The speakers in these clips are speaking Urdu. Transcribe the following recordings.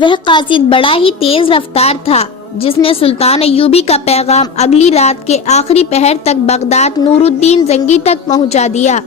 وہ قاصد بڑا ہی تیز رفتار تھا جس نے سلطان ایوبی کا پیغام اگلی رات کے آخری پہر تک بغداد نور الدین زنگی تک پہنچا دیا۔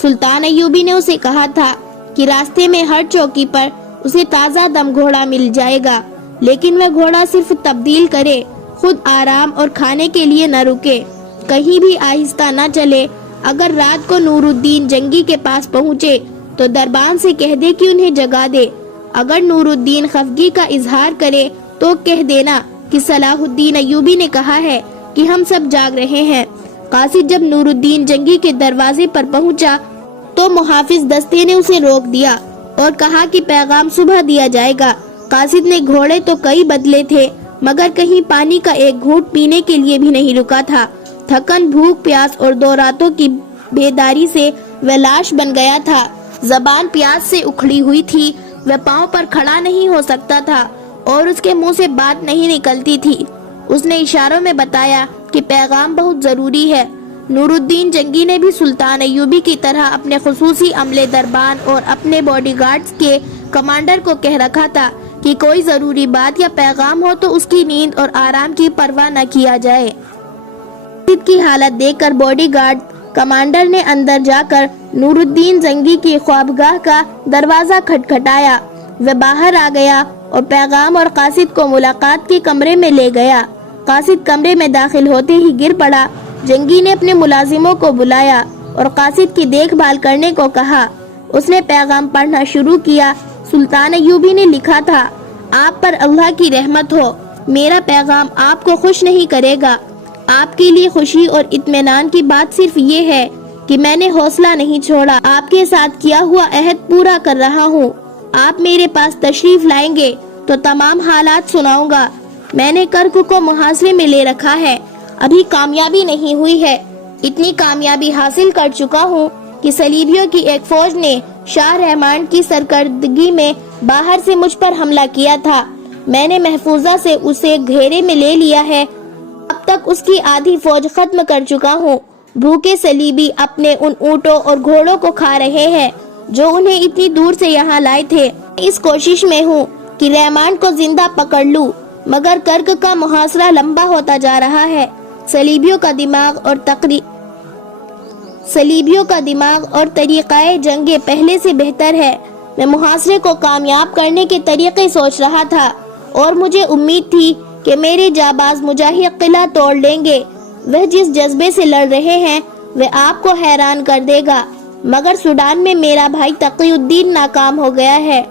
سلطان ایوبی نے اسے کہا تھا کہ راستے میں ہر چوکی پر اسے تازہ دم گھوڑا مل جائے گا، لیکن وہ گھوڑا صرف تبدیل کرے، خود آرام اور کھانے کے لیے نہ رکے، کہیں بھی آہستہ نہ چلے۔ اگر رات کو نور الدین جنگی کے پاس پہنچے تو دربان سے کہہ دے کہ انہیں جگا دے۔ اگر نور الدین خفگی کا اظہار کرے تو کہہ دینا کہ صلاح الدین ایوبی نے کہا ہے کہ ہم سب جاگ رہے ہیں۔ قاصد جب نور الدین جنگی کے دروازے پر پہنچا تو محافظ دستے نے اسے روک دیا اور کہا کہ پیغام صبح دیا جائے گا۔ قاصد نے گھوڑے تو کئی بدلے تھے مگر کہیں پانی کا ایک گھونٹ پینے کے لیے بھی نہیں رکا تھا۔ تھکن، بھوک، پیاس اور 2 راتوں کی بیداری سے وہ لاش بن گیا تھا۔ زبان پیاس سے اکھڑی ہوئی تھی، وہ پاؤں پر کھڑا نہیں ہو سکتا تھا اور اس کے منہ سے بات نہیں نکلتی تھی۔ اس نے اشاروں میں بتایا کہ پیغام بہت ضروری ہے۔ نور الدین جنگی نے بھی سلطان ایوبی کی طرح اپنے خصوصی عملے دربان اور اپنے باڈی گارڈز کے کمانڈر کو کہہ رکھا تھا کہ کوئی ضروری بات یا پیغام ہو تو اس کی نیند اور آرام کی پرواہ نہ کیا جائے۔ قاصد کی حالت دیکھ کر باڈی گارڈ کمانڈر نے اندر جا کر نور الدین زنگی کی خوابگاہ کا دروازہ کھٹکھٹایا۔ وہ باہر آ گیا اور پیغام اور قاصد کو ملاقات کے کمرے میں لے گیا۔ قاصد کمرے میں داخل ہوتے ہی گر پڑا۔ جنگی نے اپنے ملازموں کو بلایا اور قاصد کی دیکھ بھال کرنے کو کہا۔ اس نے پیغام پڑھنا شروع کیا۔ سلطان ایوبی نے لکھا تھا، آپ پر اللہ کی رحمت ہو، میرا پیغام آپ کو خوش نہیں کرے گا۔ آپ کے لیے خوشی اور اطمینان کی بات صرف یہ ہے کہ میں نے حوصلہ نہیں چھوڑا، آپ کے ساتھ کیا ہوا عہد پورا کر رہا ہوں۔ آپ میرے پاس تشریف لائیں گے تو تمام حالات سناؤں گا۔ میں نے کرک کو محاصرے میں لے رکھا ہے، ابھی کامیابی نہیں ہوئی ہے۔ اتنی کامیابی حاصل کر چکا ہوں کہ صلیبیوں کی ایک فوج نے شاہ رحمان کی سرکردگی میں باہر سے مجھ پر حملہ کیا تھا۔ میں نے محفوظہ سے اسے گھیرے میں لے لیا ہے۔ اب تک اس کی آدھی فوج ختم کر چکا ہوں۔ بھوکے صلیبی اپنے ان اونٹوں اور گھوڑوں کو کھا رہے ہیں جو انہیں اتنی دور سے یہاں لائے تھے۔ اس کوشش میں ہوں کہ رحمان کو زندہ پکڑ لوں، مگر کرک کا محاصرہ لمبا ہوتا جا رہا ہے۔ صلیبیوں کا دماغ اور طریقہ جنگ پہلے سے بہتر ہے۔ میں محاصرے کو کامیاب کرنے کے طریقے سوچ رہا تھا اور مجھے امید تھی کہ میرے جانباز مجاہد قلعہ توڑ لیں گے۔ وہ جس جذبے سے لڑ رہے ہیں وہ آپ کو حیران کر دے گا، مگر سوڈان میں میرا بھائی تقی الدین ناکام ہو گیا ہے۔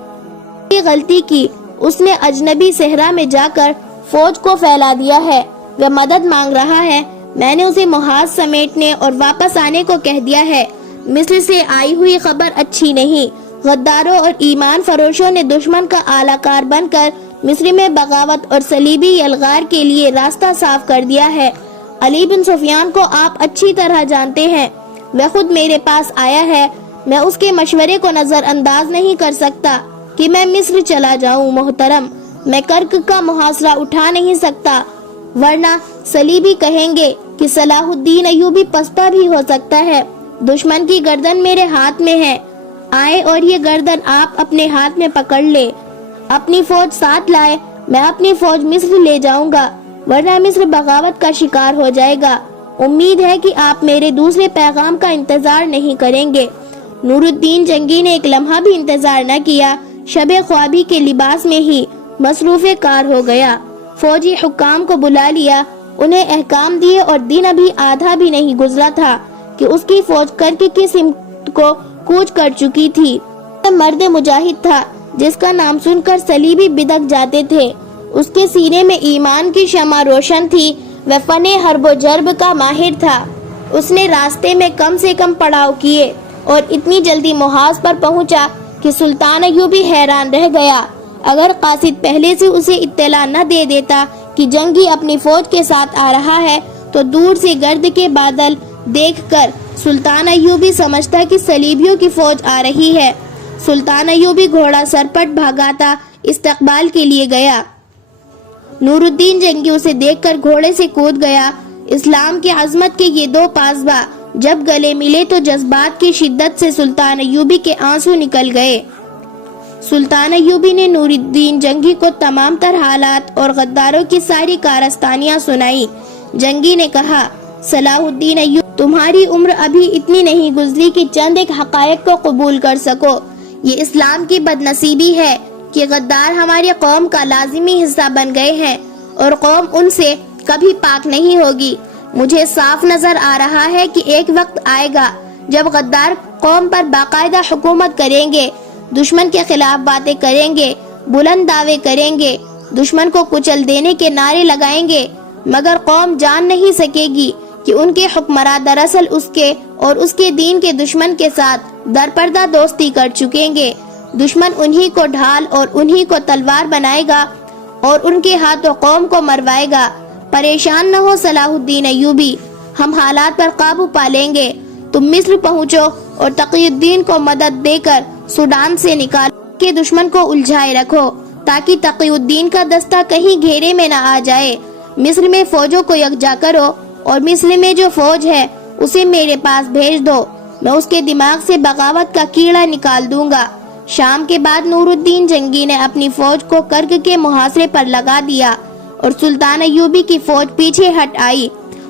غلطی کی، اس نے اجنبی صحرا میں جا کر فوج کو پھیلا دیا ہے۔ وہ مدد مانگ رہا ہے۔ میں نے اسے محاذ سمیٹنے اور واپس آنے کو کہہ دیا ہے۔ مصر سے آئی ہوئی خبر اچھی نہیں۔ غداروں اور ایمان فروشوں نے دشمن کا اعلی کار بن کر مصر میں بغاوت اور صلیبی یلغار کے لیے راستہ صاف کر دیا ہے۔ علی بن سفیان کو آپ اچھی طرح جانتے ہیں، وہ خود میرے پاس آیا ہے۔ میں اس کے مشورے کو نظر انداز نہیں کر سکتا کہ میں مصر چلا جاؤں۔ محترم، میں کرک کا محاصرہ اٹھا نہیں سکتا، ورنہ صلیبی کہیں گے کہ صلاح الدین ایوبی پستہ بھی ہو سکتا ہے۔ دشمن کی گردن میرے ہاتھ میں ہے، آئے اور یہ گردن آپ اپنے ہاتھ میں پکڑ لے۔ اپنی فوج ساتھ لائے، میں اپنی فوج مصر لے جاؤں گا، ورنہ مصر بغاوت کا شکار ہو جائے گا۔ امید ہے کہ آپ میرے دوسرے پیغام کا انتظار نہیں کریں گے۔ نور الدین جنگی نے ایک لمحہ بھی انتظار نہ کیا، شب خوابی کے لباس میں ہی مصروف کار ہو گیا۔ فوجی حکام کو بلا لیا، انہیں احکام دیے اور دن ابھی آدھا بھی نہیں گزرا تھا کہ اس کی فوج کرک کی سمت کو کوچ کر چکی تھی۔ مرد مجاہد تھا جس کا نام سن کر صلیبی بدک جاتے تھے۔ اس کے سینے میں ایمان کی شمع روشن تھی، وہ فن حرب و جرب کا ماہر تھا۔ اس نے راستے میں کم سے کم پڑاؤ کیے اور اتنی جلدی محاذ پر پہنچا کہ سلطان ایوبی حیران رہ گیا۔ اگر قاصد پہلے سے اسے اطلاع نہ دے دیتا کہ جنگی اپنی فوج کے ساتھ آ رہا ہے تو دور سے گرد کے بادل دیکھ کر سلطان ایوبی سمجھتا کہ صلیبیوں کی فوج آ رہی ہے۔ سلطان ایوبی گھوڑا سرپٹ بھاگاتا استقبال کے لیے گیا۔ نور الدین جنگی اسے دیکھ کر گھوڑے سے کود گیا۔ اسلام کی عظمت کے یہ دو پاسباں جب گلے ملے تو جذبات کی شدت سے سلطان ایوبی کے آنسو نکل گئے۔ سلطان ایوبی نے نور الدین جنگی کو تمام تر حالات اور غداروں کی ساری کارستانیاں سنائی۔ جنگی نے کہا، صلاح الدین ایوب، تمہاری عمر ابھی اتنی نہیں گزری کہ چند ایک حقائق کو قبول کر سکو۔ یہ اسلام کی بدنصیبی ہے کہ غدار ہماری قوم کا لازمی حصہ بن گئے ہیں اور قوم ان سے کبھی پاک نہیں ہوگی۔ مجھے صاف نظر آ رہا ہے کہ ایک وقت آئے گا جب غدار قوم پر باقاعدہ حکومت کریں گے، دشمن کے خلاف باتیں کریں گے، بلند دعوے کریں گے، دشمن کو کچل دینے کے نعرے لگائیں گے، مگر قوم جان نہیں سکے گی کہ ان کے حکمراں دراصل اس کے اور اس کے دین کے دشمن کے ساتھ درپردہ دوستی کر چکیں گے۔ دشمن انہی کو ڈھال اور انہی کو تلوار بنائے گا اور ان کے ہاتھوں قوم کو مروائے گا۔ پریشان نہ ہو صلاح الدین ایوبی، ہم حالات پر قابو پا لیں گے۔ تم مصر پہنچو اور تقی الدین کو مدد دے کر سوڈان سے نکال کے دشمن کو الجھائے رکھو تاکہ تقی الدین کا دستہ کہیں گھیرے میں نہ آ جائے۔ مصر میں فوجوں کو یکجا کرو اور مصر میں جو فوج ہے اسے میرے پاس بھیج دو، میں اس کے دماغ سے بغاوت کا کیڑا نکال دوں گا۔ شام کے بعد نور الدین جنگی نے اپنی فوج کو کرگ کے محاصرے پر لگا دیا اور سلطان ایوبی کی فوج پیچھے ہٹ آئی۔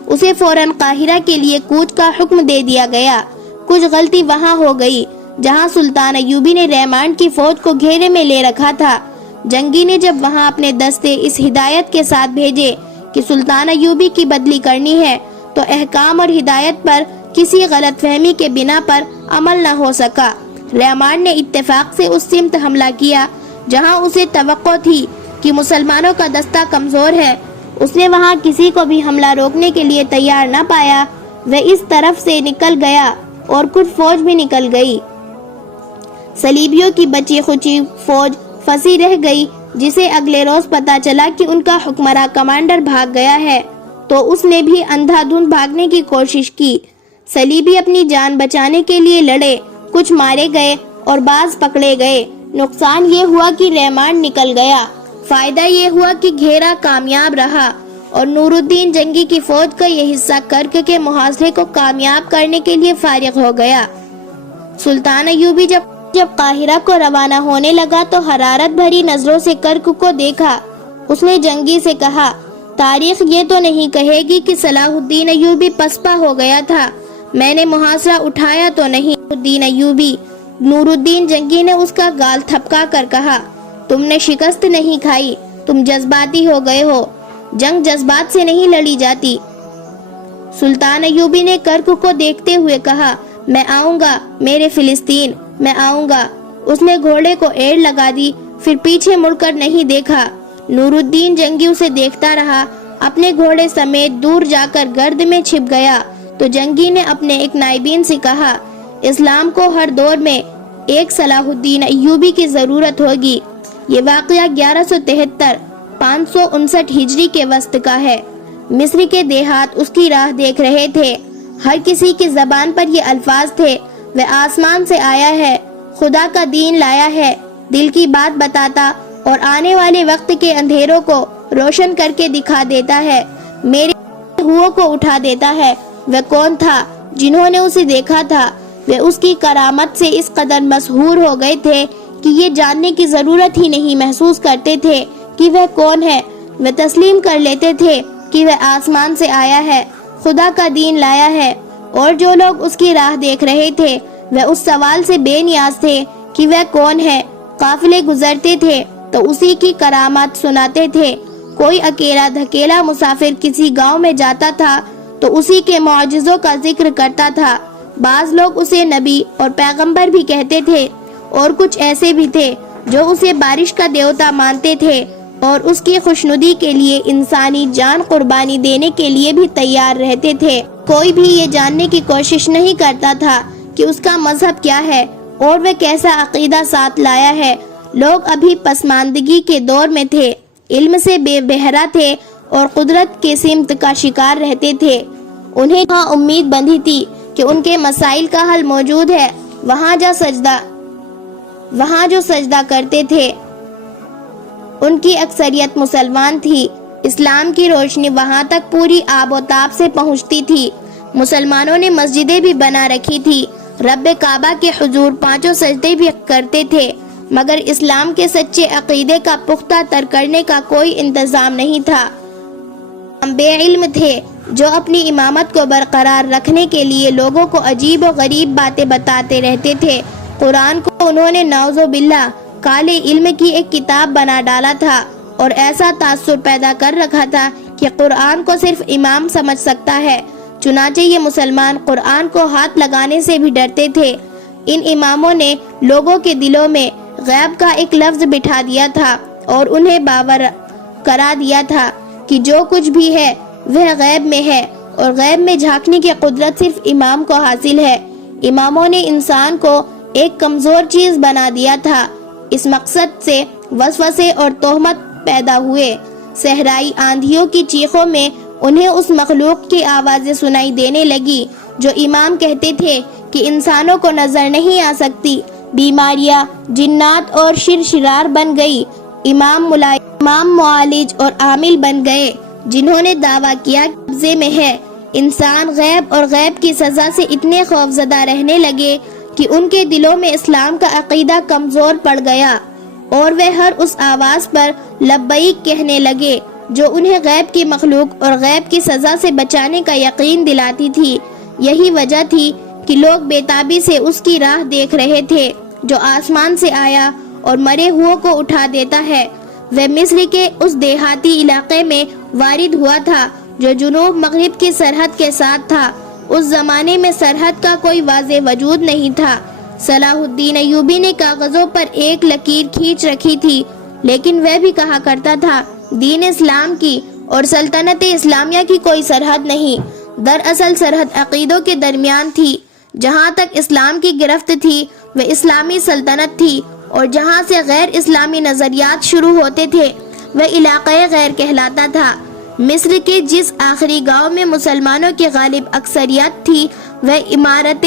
اسے فوراً قاہرہ کے لیے کوچ کا حکم دے دیا گیا۔ کچھ غلطی وہاں ہو گئی جہاں سلطان ایوبی نے ریمانڈ کی فوج کو گھیرے میں لے رکھا تھا۔ جنگی نے جب وہاں اپنے دستے اس ہدایت کے ساتھ بھیجے کہ سلطان ایوبی کی بدلی کرنی ہے تو احکام اور ہدایت پر کسی غلط فہمی کے بنا پر عمل نہ ہو سکا۔ ریمانڈ نے اتفاق سے اس سمت حملہ کیا جہاں اسے توقع تھی کہ مسلمانوں کا دستہ کمزور ہے۔ اس نے وہاں کسی کو بھی حملہ روکنے کے لیے تیار نہ پایا۔ وہ اس طرف سے نکل گیا اور کچھ فوج بھی نکل گئی۔ صلیبیوں کی بچی کھچی فوج پھنسی رہ گئی، جسے اگلے روز پتا چلا کہ ان کا حکمراں کمانڈر بھاگ گیا ہے، تو اس نے بھی اندھا دھند بھاگنے کی کوشش کی۔ صلیبی اپنی جان بچانے کے لیے لڑے، کچھ مارے گئے اور بعض پکڑے گئے۔ نقصان یہ ہوا کہ ریمانڈ نکل گیا، فائدہ یہ ہوا کہ گھیرا کامیاب رہا اور نور الدین جنگی کی فوج کا یہ حصہ کرگ کے محاصرے کو کامیاب کرنے کے لیے فارغ ہو گیا۔ سلطان ایوبی جب قاہرہ کو روانہ ہونے لگا تو حرارت بھری نظروں سے کرگ کو دیکھا۔ اس نے جنگی سے کہا، تاریخ یہ تو نہیں کہے گی کہ صلاح الدین ایوبی پسپا ہو گیا تھا، میں نے محاصرہ اٹھایا تو نہیں۔ الدین ایوبی، نور الدین جنگی نے اس کا گال تھپکا کر کہا، تم نے شکست نہیں کھائی، تم جذباتی ہو گئے ہو، جنگ جذبات سے نہیں لڑی جاتی۔ سلطان ایوبی نے کرگ کو دیکھتے ہوئے کہا، میں آؤں گا میرے فلسطین، میں آؤں گا۔ اس نے گھوڑے کو ایڑ لگا دی، پھر پیچھے مڑ کر نہیں دیکھا۔ نور الدین جنگی اسے دیکھتا رہا، اپنے گھوڑے سمیت دور جا کر گرد میں چھپ گیا۔ تو جنگی نے اپنے ایک نائبین سے کہا، اسلام کو ہر دور میں ایک صلاح الدین ایوبی کی ضرورت ہوگی۔ یہ واقعہ 1173 559 ہجری کے وسط کا ہے۔ مصر کے دیہات اس کی راہ دیکھ رہے تھے، ہر کسی کی زبان پر یہ الفاظ تھے، وہ آسمان سے آیا ہے، خدا کا دین لایا ہے، دل کی بات بتاتا اور آنے والے وقت کے اندھیروں کو روشن کر کے دکھا دیتا ہے، میرے ہو کو اٹھا دیتا ہے۔ وہ کون تھا؟ جنہوں نے اسے دیکھا تھا وہ اس کی کرامت سے اس قدر مسحور ہو گئے تھے کہ یہ جاننے کی ضرورت ہی نہیں محسوس کرتے تھے کہ وہ کون ہے۔ وہ تسلیم کر لیتے تھے کہ وہ آسمان سے آیا ہے، خدا کا دین لایا ہے، اور جو لوگ اس کی راہ دیکھ رہے تھے وہ اس سوال سے بے نیاز تھے کہ وہ کون ہے۔ قافلے گزرتے تھے تو اسی کی کرامات سناتے تھے، کوئی اکیلا دھکیلا مسافر کسی گاؤں میں جاتا تھا تو اسی کے معجزوں کا ذکر کرتا تھا۔ بعض لوگ اسے نبی اور پیغمبر بھی کہتے تھے، اور کچھ ایسے بھی تھے جو اسے بارش کا دیوتا مانتے تھے اور اس کی خوشنودی کے لیے انسانی جان قربانی دینے کے لیے بھی تیار رہتے تھے۔ کوئی بھی یہ جاننے کی کوشش نہیں کرتا تھا کہ اس کا مذہب کیا ہے اور وہ کیسا عقیدہ ساتھ لایا ہے۔ لوگ ابھی پسماندگی کے دور میں تھے، علم سے بے بہرا تھے اور قدرت کے سمت کا شکار رہتے تھے۔ انہیں وہاں امید بندھی تھی کہ ان کے مسائل کا حل موجود ہے، وہاں جو سجدہ کرتے تھے ان کی اکثریت مسلمان تھی۔ اسلام کی روشنی وہاں تک پوری آب و تاب سے پہنچتی تھی۔ مسلمانوں نے مسجدیں بھی بنا رکھی تھی، رب کعبہ کے حضور 5 سجدے بھی کرتے تھے۔ مگر اسلام کے سچے عقیدے کا پختہ تر کرنے کا کوئی انتظام نہیں تھا۔ بے علم تھے جو اپنی امامت کو برقرار رکھنے کے لیے لوگوں کو عجیب و غریب باتیں بتاتے رہتے تھے۔ قرآن کو انہوں نے نعوذ باللہ کالے علم کی ایک کتاب بنا ڈالا تھا اور ایسا تاثر پیدا کر رکھا تھا کہ قرآن کو صرف امام سمجھ سکتا ہے۔ چنانچہ یہ مسلمان قرآن کو ہاتھ لگانے سے بھی ڈرتے تھے۔ ان اماموں نے لوگوں کے دلوں میں غیب کا ایک لفظ بٹھا دیا تھا اور انہیں باور کرا دیا تھا کہ جو کچھ بھی ہے وہ غیب میں ہے اور غیب میں جھانکنے کی قدرت صرف امام کو حاصل ہے۔ اماموں نے انسان کو ایک کمزور چیز بنا دیا تھا۔ اس مقصد سے وسوسے اور تہمت پیدا ہوئے۔ صحرائی آندھیوں کی چیخوں میں انہیں اس مخلوق کی آوازیں سنائی دینے لگی جو امام کہتے تھے کہ انسانوں کو نظر نہیں آ سکتی۔ بیماریاں جنات اور شرشرار بن گئی۔ امام معالج اور عامل بن گئے جنہوں نے دعویٰ کیا کہ قبضے میں ہے۔ انسان غیب اور غیب کی سزا سے اتنے خوفزدہ رہنے لگے کہ ان کے دلوں میں اسلام کا عقیدہ کمزور پڑ گیا اور وہ ہر اس آواز پر لبیک کہنے لگے جو انہیں غیب کی مخلوق اور غیب کی سزا سے بچانے کا یقین دلاتی تھی۔ یہی وجہ تھی کہ لوگ بےتابی سے اس کی راہ دیکھ رہے تھے جو آسمان سے آیا اور مرے ہوئوں کو اٹھا دیتا ہے۔ وہ مصر کے اس دیہاتی علاقے میں وارد ہوا تھا جو جنوب مغرب کی سرحد کے ساتھ تھا۔ اس زمانے میں سرحد کا کوئی واضح وجود نہیں تھا۔ صلاح الدین ایوبی نے کاغذوں پر ایک لکیر کھینچ رکھی تھی، لیکن وہ بھی کہا کرتا تھا دین اسلام کی اور سلطنت اسلامیہ کی کوئی سرحد نہیں۔ دراصل سرحد عقیدوں کے درمیان تھی۔ جہاں تک اسلام کی گرفت تھی وہ اسلامی سلطنت تھی اور جہاں سے غیر اسلامی نظریات شروع ہوتے تھے وہ علاقۂ غیر کہلاتا تھا۔ مصر کے جس آخری گاؤں میں مسلمانوں کی غالب اکثریت تھی وہ عمارت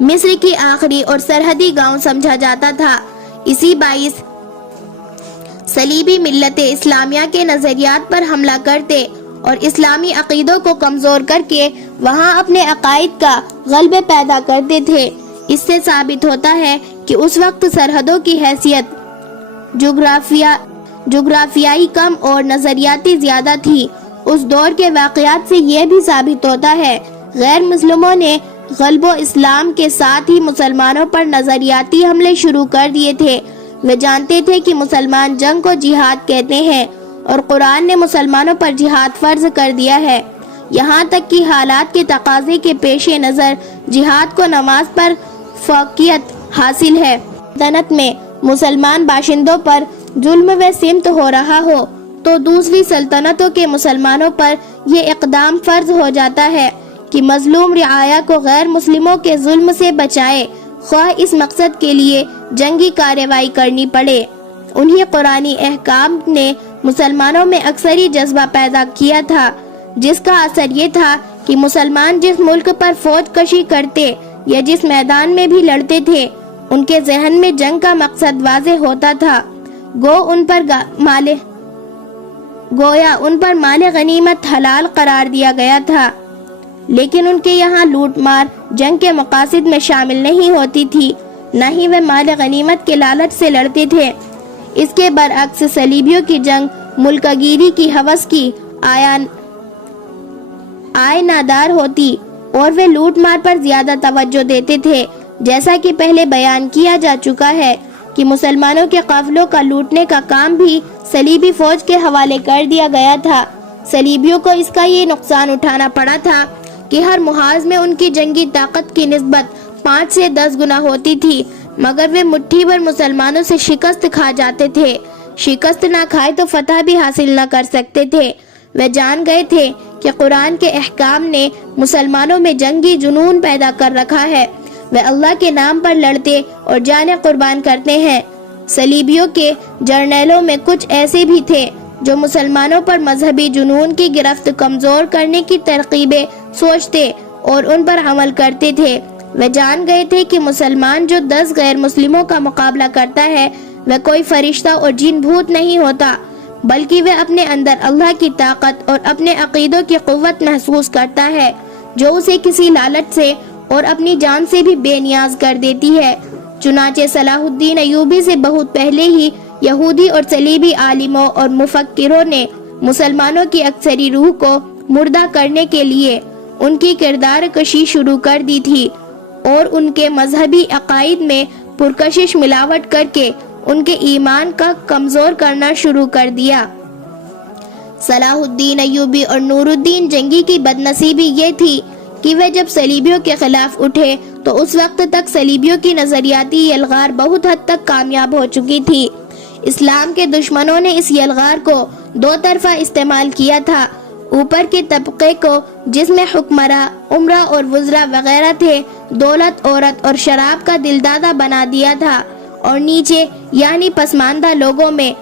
مصر کی آخری اور سرحدی گاؤں سمجھا جاتا تھا۔ اسی باعث صلیبی ملت اسلامیہ کے نظریات پر حملہ کرتے اور اسلامی عقیدوں کو کمزور کر کے وہاں اپنے عقائد کا غلبہ پیدا کرتے تھے۔ اس سے ثابت ہوتا ہے کہ اس وقت سرحدوں کی حیثیت جغرافیائی کم اور نظریاتی زیادہ تھی۔ اس دور کے واقعات سے یہ بھی ثابت ہوتا ہے غیر مسلموں نے غلب و اسلام کے ساتھ ہی مسلمانوں پر نظریاتی حملے شروع کر دیے تھے۔ وہ جانتے تھے کہ مسلمان جنگ کو جہاد کہتے ہیں اور قرآن نے مسلمانوں پر جہاد فرض کر دیا ہے، یہاں تک کہ حالات کے تقاضے کے پیش نظر جہاد کو نماز پر فوقیت حاصل ہے۔ سلطنت میں مسلمان باشندوں پر ظلم و سمت ہو رہا ہو تو دوسری سلطنتوں کے مسلمانوں پر یہ اقدام فرض ہو جاتا ہے کہ مظلوم رعایا کو غیر مسلموں کے ظلم سے بچائے، خواہ اس مقصد کے لیے جنگی کارروائی کرنی پڑے۔ انہی قرآنی احکام نے مسلمانوں میں اکثری جذبہ پیدا کیا تھا، جس کا اثر یہ تھا کہ مسلمان جس ملک پر فوج کشی کرتے یا جس میدان میں بھی لڑتے تھے ان کے ذہن میں جنگ کا مقصد واضح ہوتا تھا۔ گویا ان پر مال غنیمت حلال قرار دیا گیا تھا، لیکن ان کے یہاں لوٹ مار جنگ کے مقاصد میں شامل نہیں ہوتی تھی، نہ ہی وہ مال غنیمت کے لالچ سے لڑتے تھے۔ اس کے برعکس صلیبیوں کی جنگ ملکہ گیری کی ہوس کی آئے نادار ہوتی اور وہ لوٹ مار پر زیادہ توجہ دیتے تھے۔ جیسا کہ پہلے بیان کیا جا چکا ہے کہ مسلمانوں کے قافلوں کا لوٹنے کا کام بھی صلیبی فوج کے حوالے کر دیا گیا تھا۔ صلیبیوں کو اس کا یہ نقصان اٹھانا پڑا تھا کہ ہر محاذ میں ان کی جنگی طاقت کی نسبت 5 سے 10 گنا ہوتی تھی، مگر وہ مٹھی بھر مسلمانوں سے شکست کھا جاتے تھے۔ شکست نہ کھائے تو فتح بھی حاصل نہ کر سکتے تھے۔ وہ جان گئے تھے کہ قرآن کے احکام نے مسلمانوں میں جنگی جنون پیدا کر رکھا ہے، وہ اللہ کے نام پر لڑتے اور جانیں قربان کرتے ہیں۔ صلیبیوں کے جرنیلوں میں کچھ ایسے بھی تھے جو مسلمانوں پر مذہبی جنون کی گرفت کمزور کرنے کی ترکیبیں سوچتے اور ان پر عمل کرتے تھے۔ وہ جان گئے تھے کہ مسلمان جو 10 غیر مسلموں کا مقابلہ کرتا ہے وہ کوئی فرشتہ اور جن بھوت نہیں ہوتا، بلکہ وہ اپنے اندر اللہ کی طاقت اور اپنے عقیدوں کی قوت محسوس کرتا ہے جو اسے کسی لالچ سے اور اپنی جان سے بھی بے نیاز کر دیتی ہے۔ چنانچہ صلاح الدین ایوبی سے بہت پہلے ہی یہودی اور صلیبی عالموں اور مفکروں نے مسلمانوں کی اکثری روح کو مردہ کرنے کے لیے ان کی کردار کشی شروع کر دی تھی اور ان کے مذہبی عقائد میں پرکشش ملاوٹ کر کے ان کے ایمان کا کمزور کرنا شروع کر دیا۔ صلاح الدین ایوبی اور نور الدین جنگی کی بدنصیبی یہ تھی کہ وہ جب صلیبیوں کے خلاف اٹھے تو اس وقت تک صلیبیوں کی نظریاتی یلغار بہت حد تک کامیاب ہو چکی تھی۔ اسلام کے دشمنوں نے اس یلغار کو دو طرفہ استعمال کیا تھا، اوپر کے طبقے کو جس میں حکمراں، عمرہ اور وزراء وغیرہ تھے، دولت، عورت اور شراب کا دلدادہ بنا دیا تھا، اور نیچے یعنی پسماندہ لوگوں میں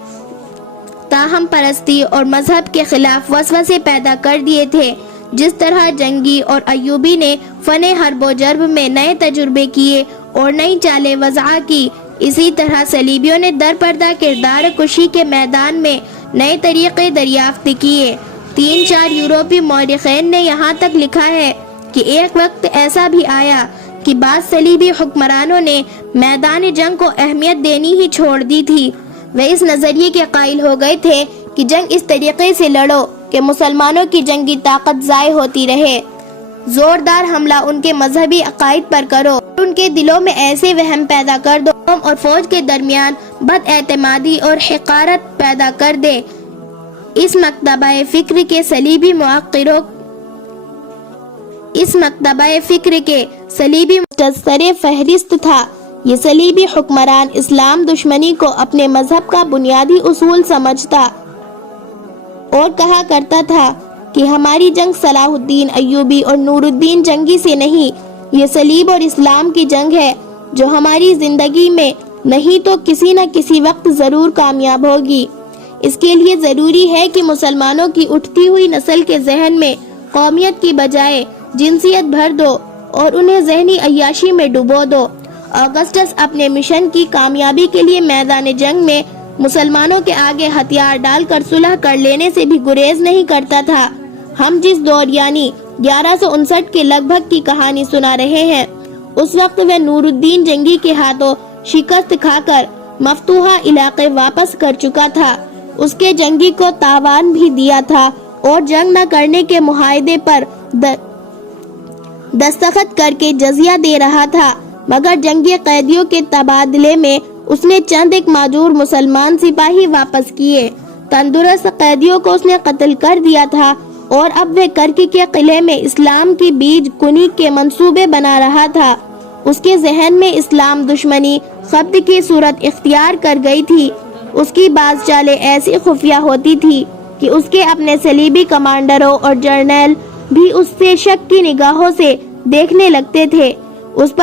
تاہم پرستی اور مذہب کے خلاف وسوسے پیدا کر دیے تھے۔ جس طرح جنگی اور ایوبی نے فن حرب و جرب میں نئے تجربے کیے اور نئی چالیں وضع کی، اسی طرح صلیبیوں نے در پردہ کردار کشی کے میدان میں نئے طریقے دریافت کیے۔ 3-4 یورپی مورخین نے یہاں تک لکھا ہے کہ ایک وقت ایسا بھی آیا کہ بعض صلیبی حکمرانوں نے میدان جنگ کو اہمیت دینی ہی چھوڑ دی تھی۔ وہ اس نظریے کے قائل ہو گئے تھے کہ جنگ اس طریقے سے لڑو کہ مسلمانوں کی جنگی طاقت ضائع ہوتی رہے، زوردار حملہ ان کے مذہبی عقائد پر کرو، ان کے دلوں میں ایسے وہم پیدا کر دو قوم اور فوج کے درمیان بد اعتمادی اور حقارت پیدا کر دے۔ اس مکتبہ فکر کے صلیبی معقروں سر فہرست تھا۔ یہ صلیبی حکمران اسلام دشمنی کو اپنے مذہب کا بنیادی اصول سمجھتا اور کہا کرتا تھا کہ ہماری جنگ صلاح الدین ایوبی اور نور الدین جنگی سے نہیں، یہ صلیب اور اسلام کی جنگ ہے جو ہماری زندگی میں نہیں تو کسی نہ کسی وقت ضرور کامیاب ہوگی۔ اس کے لیے ضروری ہے کہ مسلمانوں کی اٹھتی ہوئی نسل کے ذہن میں قومیت کی بجائے جنسیت بھر دو اور انہیں ذہنی عیاشی میں ڈبو دو۔ اگسٹس اپنے مشن کی کامیابی کے لیے میدان جنگ میں مسلمانوں کے آگے ہتھیار ڈال کر صلح کر لینے سے بھی گریز نہیں کرتا تھا۔ ہم جس دور یعنی 1159 کے لگ بھگ کی کہانی سنا رہے ہیں، اس وقت وہ نور الدین جنگی کے ہاتھوں شکست کھا کر مفتوحہ علاقے واپس کر چکا تھا۔ اس کے جنگی کو تاوان بھی دیا تھا اور جنگ نہ کرنے کے معاہدے پر دستخط کر کے جزیہ دے رہا تھا، مگر جنگی قیدیوں کے تبادلے میں اس نے چند ایک معذور مسلمان سپاہی واپس کیے۔ تندرست قیدیوں کو اس نے قتل کر دیا تھا اور اب وہ کرکی کے قلعے میں اسلام کی بیج کنی کے منصوبے بنا رہا تھا۔ اس کے ذہن میں اسلام دشمنی خبر کی صورت اختیار کر گئی تھی۔ اس کی بعض چالیں ایسی خفیہ ہوتی تھی کہ اس کے اپنے صلیبی کمانڈروں اور جرنیل بھی اس سے شک کی نگاہوں سے دیکھنے لگتے تھے۔ اس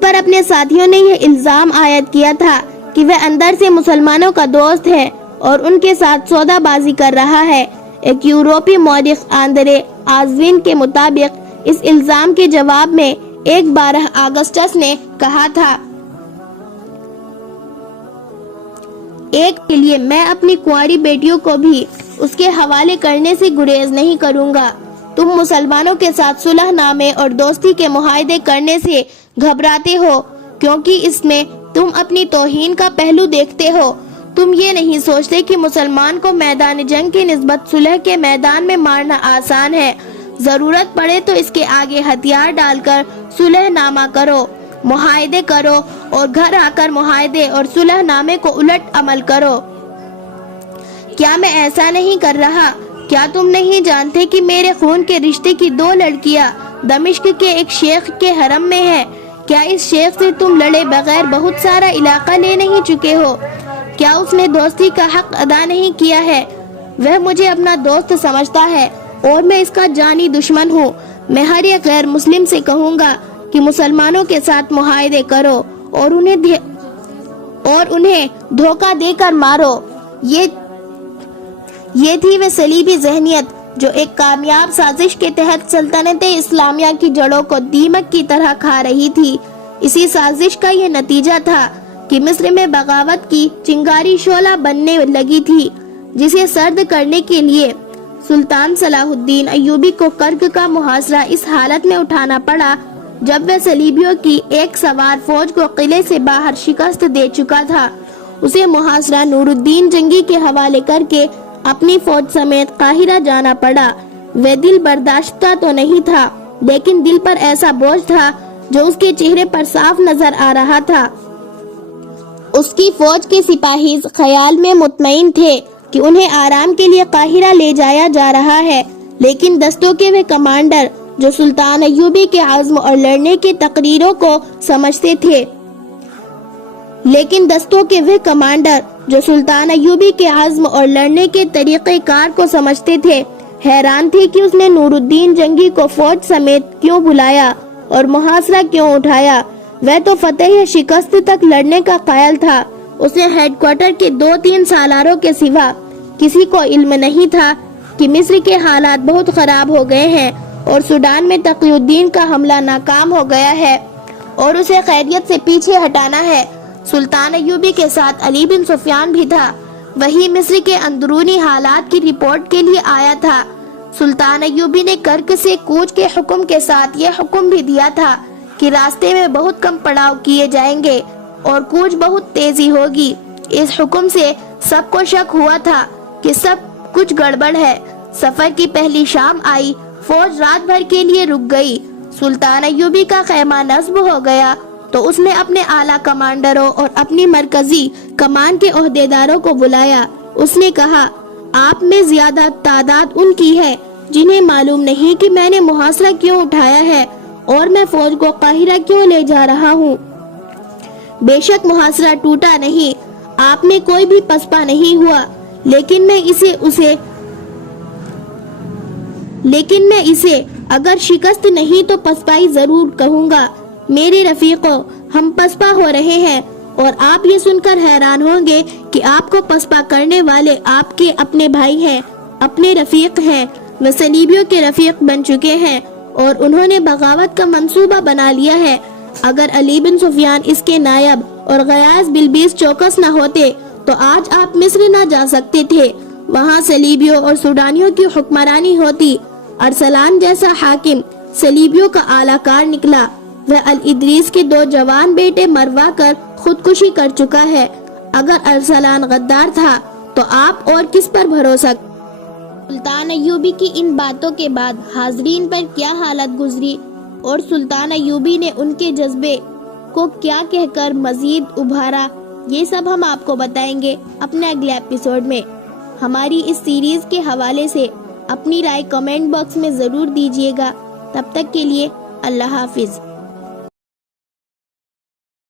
پر اپنے ساتھیوں نے یہ الزام عائد کیا تھا کہ وہ اندر سے مسلمانوں کا دوست ہے اور ان کے ساتھ سودا بازی کر رہا ہے۔ ایک یورپی مورخ آندرے آزوین کے مطابق اس الزام کے جواب میں 12 اگسٹس نے کہا تھا، ایک کے لیے میں اپنی کنواری بیٹیوں کو بھی اس کے حوالے کرنے سے گریز نہیں کروں گا۔ تم مسلمانوں کے ساتھ صلح نامے اور دوستی کے معاہدے کرنے سے گھبراتے ہو کیونکہ اس میں تم اپنی توہین کا پہلو دیکھتے ہو۔ تم یہ نہیں سوچتے کہ مسلمان کو میدان جنگ کی نسبت صلح کے میدان میں مارنا آسان ہے۔ ضرورت پڑے تو اس کے آگے ہتھیار ڈال کر صلح نامہ کرو، معاہدے کرو اور گھر آ کر معاہدے اور صلح نامے کو الٹ عمل کرو۔ کیا میں ایسا نہیں کر رہا؟ کیا تم نہیں جانتے کہ میرے خون کے رشتے کی 2 لڑکیاں دمشق کے ایک شیخ کے حرم میں ہیں؟ کیا اس شیخ سے تم لڑے بغیر بہت سارا علاقہ لے نہیں چکے ہو؟ کیا اس نے دوستی کا حق ادا نہیں کیا ہے؟ وہ مجھے اپنا دوست سمجھتا ہے اور میں اس کا جانی دشمن ہوں۔ میں ہر ایک غیر مسلم سے کہوں گا کہ مسلمانوں کے ساتھ معاہدے کرو اور انہیں دھوکہ دے کر مارو۔ یہ تھی وہ صلیبی ذہنیت جو ایک کامیاب سازش کے تحت سلطنت اسلامیہ کی جڑوں کو دیمک کی طرح کھا رہی تھی۔ اسی سازش کا یہ نتیجہ تھا کہ مصر میں بغاوت کی چنگاری شعلہ بننے لگی تھی، جسے سرد کرنے کے لیے سلطان صلاح الدین ایوبی کو کرک کا محاصرہ اس حالت میں اٹھانا پڑا جب وہ صلیبیوں کی ایک سوار فوج کو قلعے سے باہر شکست دے چکا تھا، اسے محاصرہ نور الدین جنگی کے حوالے کر کے اپنی فوج سمیت قاہرہ جانا پڑا۔ وہ دل برداشتہ تو نہیں تھا، لیکن دل پر ایسا بوجھ تھا جو اس کے چہرے پر صاف نظر آ رہا تھا۔ اس کی فوج کے سپاہی خیال میں مطمئن تھے کہ انہیں آرام کے لیے قاہرہ لے جایا جا رہا ہے، لیکن دستوں کے وہ کمانڈر جو سلطان ایوبی کے عزم اور لڑنے کے تقریروں کو سمجھتے تھے طریقہ کار کو سمجھتے تھے، حیران تھے کہ اس نے نور الدین جنگی کو فوج سمیت کیوں بلایا اور محاصرہ کیوں اٹھایا۔ وہ تو فتح یا شکست تک لڑنے کا قائل تھا۔ اسے ہیڈ کوارٹر کے 2-3 سالاروں کے سوا کسی کو علم نہیں تھا کہ مصر کے حالات بہت خراب ہو گئے ہیں اور سوڈان میں تقی الدین کا حملہ ناکام ہو گیا ہے اور اسے خیریت سے پیچھے ہٹانا ہے۔ سلطان ایوبی کے ساتھ علی بن سفیان بھی تھا، وہی مصر کے اندرونی حالات کی رپورٹ کے لیے آیا تھا۔ سلطان ایوبی نے کرک سے کوچ کے حکم کے ساتھ یہ حکم بھی دیا تھا کہ راستے میں بہت کم پڑاؤ کیے جائیں گے اور کوچ بہت تیزی ہوگی۔ اس حکم سے سب کو شک ہوا تھا کہ سب کچھ گڑبڑ ہے۔ سفر کی پہلی شام آئی، فوج رات بھر کے لیے رک گئی۔ سلطان ایوبی کا خیمہ نصب ہو گیا تو اس نے اپنے اعلیٰ کمانڈروں اور اپنی مرکزی کمان کے عہدیداروں کو بلایا۔ اس نے کہا، آپ میں زیادہ تعداد ان کی ہے جنہیں معلوم نہیں کہ میں نے محاصرہ کیوں اٹھایا ہے اور میں فوج کو قاہرہ کیوں لے جا رہا ہوں۔ بے شک محاصرہ ٹوٹا نہیں، آپ میں کوئی بھی پسپا نہیں ہوا، لیکن میں اسے اگر شکست نہیں تو پسپائی ضرور کہوں گا۔ میرے رفیقوں، ہم پسپا ہو رہے ہیں اور آپ یہ سن کر حیران ہوں گے کہ آپ کو پسپا کرنے والے آپ کے اپنے بھائی ہیں، اپنے رفیق ہیں۔ وہ صلیبیوں کے رفیق بن چکے ہیں اور انہوں نے بغاوت کا منصوبہ بنا لیا ہے۔ اگر علی بن سفیان اس کے نائب اور غیاث بلبیس چوکس نہ ہوتے تو آج آپ مصر نہ جا سکتے تھے، وہاں صلیبیوں اور سوڈانیوں کی حکمرانی ہوتی۔ ارسلان جیسا حاکم صلیبیوں کا اعلیٰ کار نکلا، وہ الادریس کے 2 جوان بیٹے مروا کر خودکشی کر چکا ہے۔ اگر ارسلان غدار تھا تو آپ اور کس پر بھروسہ؟ سلطان ایوبی کی ان باتوں کے بعد حاضرین پر کیا حالت گزری اور سلطان ایوبی نے ان کے جذبے کو کیا کہہ کر مزید ابھارا، یہ سب ہم آپ کو بتائیں گے اپنے اگلے ایپیسوڈ میں۔ ہماری اس سیریز کے حوالے سے اپنی رائے کمنٹ باکس میں ضرور دیجیے گا۔ تب تک کے لیے اللہ حافظ۔